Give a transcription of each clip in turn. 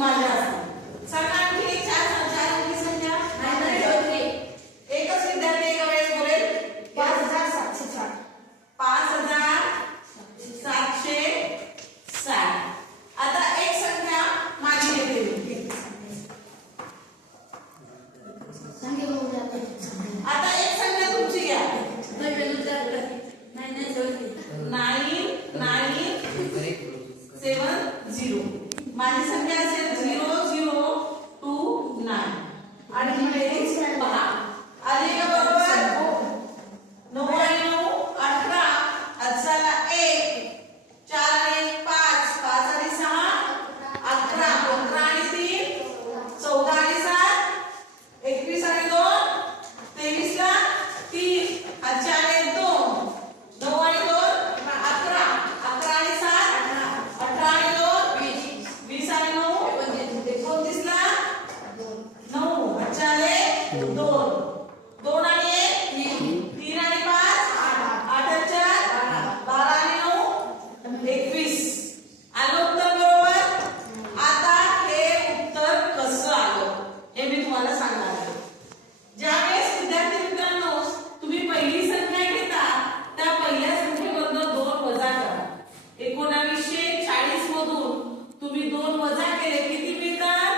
माझ्या असतात. सांगा आणखी एक चार अंकी संख्या. एकच विद्यार्थी एका वेळेस बोलेल. 5760. 5760. आता एक संख्या माझी येते. आता एक संख्या तुमची घ्या. 9970. माझी संख्या असेल 0029 आणि ही बेरीज पहा. आली का बरोबर? 9 आणि 9 18, असाला 1, 4 आणि 1 5, 5 आणि 6 11, 11 आणि 3 14 आणि 7 21 आणि 2 23 ला 3, 4 आणि 1 2, 9 आणि 2 11, 11 आणि 7 18 आणि 2 20 आणि 9 29 ला 9, 4 आणि 2 2 आणि 1 3 आणि 5 8 आणि 4 12 आणि 9 21. आलं उत्तर बरोबर? आता हे उत्तर कसं आलं हे मी तुम्हाला सांगणार आहे. ज्यावेळेस विद्यार्थी मित्रांनो तुम्ही पहिली संख्या घेता त्या पहिल्या संख्येमधून 2 वजा करा. 1940 मधून तुम्ही 2 वजा केले किती मिळतात?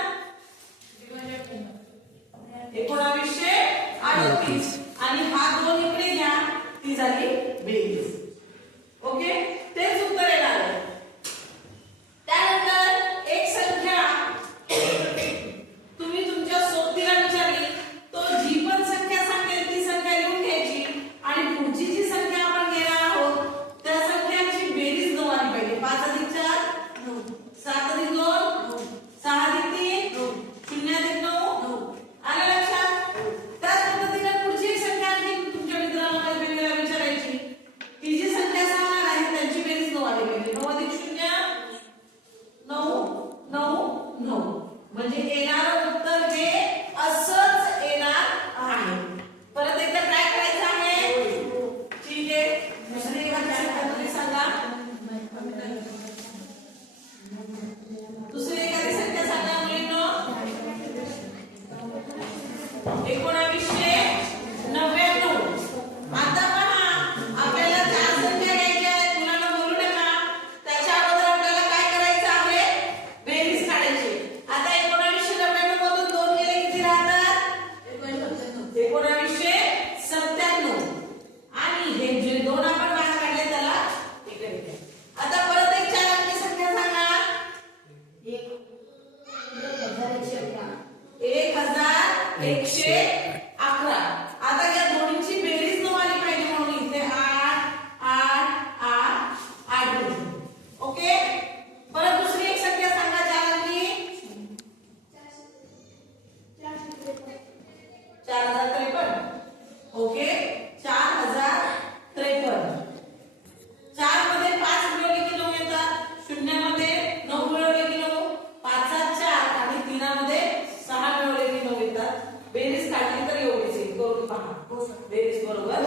1938. आणि हा 2 इकडे घ्या, ती झाली बेरीज. ओके, तेच उत्तर येणार आहे. त्यानंतर एक संख्या तुम्ही तुमच्या सोबतीला विचारली, तो जी पण संख्या सांगेल ती संख्या लिहून घ्यायची आणि पुढची जी संख्या आपण घेणार आहोत त्या संख्यांची बेरीज 9 आली पाहिजे. 5 अधिक 4 9, 7 अधिक 2 9, 6 अधिक 3 9, 0 अधिक 9 9. आलं लक्षात? त्याच पद्धतीने पुढची एक संख्या आणखी तुमच्या मित्राला मैत्रिणीला विचारायची. ती जी संख्या सांगणार आहे त्यांची बेरीज 9 आली पाहिजे. 9 अधिक 0 9 9 9. म्हणजे येणारं उत्तर हे असंच येणार आहे. परत एकदा काय करायचं आहे? ठीक आहे, दुसरी एखादी संख्या तुम्ही सांगा. दुसरी एखादी संख्या सांगा मुलींनो. 1999. आता पहा, आपल्याला 4 संख्या घ्यायच्या आहेत. मुलांना बोलू नका. त्याच्या अगोदर आपल्याला काय करायचं आहे? बेरीज काढायची. आता 1999 मधून 2 गेले किती राहतात? 1997. आणि हे जे 2 आपण बाहेर काढले त्याला इकडे घ्या. आता परत एक 4 अंकी संख्या सांगा. 1111. आता या दोन्हीची बेरीज 9 आली पाहिजे म्हणून इथे 8 8 8 8 लिहितो. ओके, परत दुसरी एक संख्या सांगा 4 अंकी. 4053. ओके, 4053. 4 मध्ये 5 मिळवले की 9 येतात. 0 मध्ये 9 मिळवले की 9, 5 4 आणि 3 मध्ये 6 मिळवले की 9 येतात. बेरीज काढली तर एवढीच येईल. करून पहा बेरीज बरोबर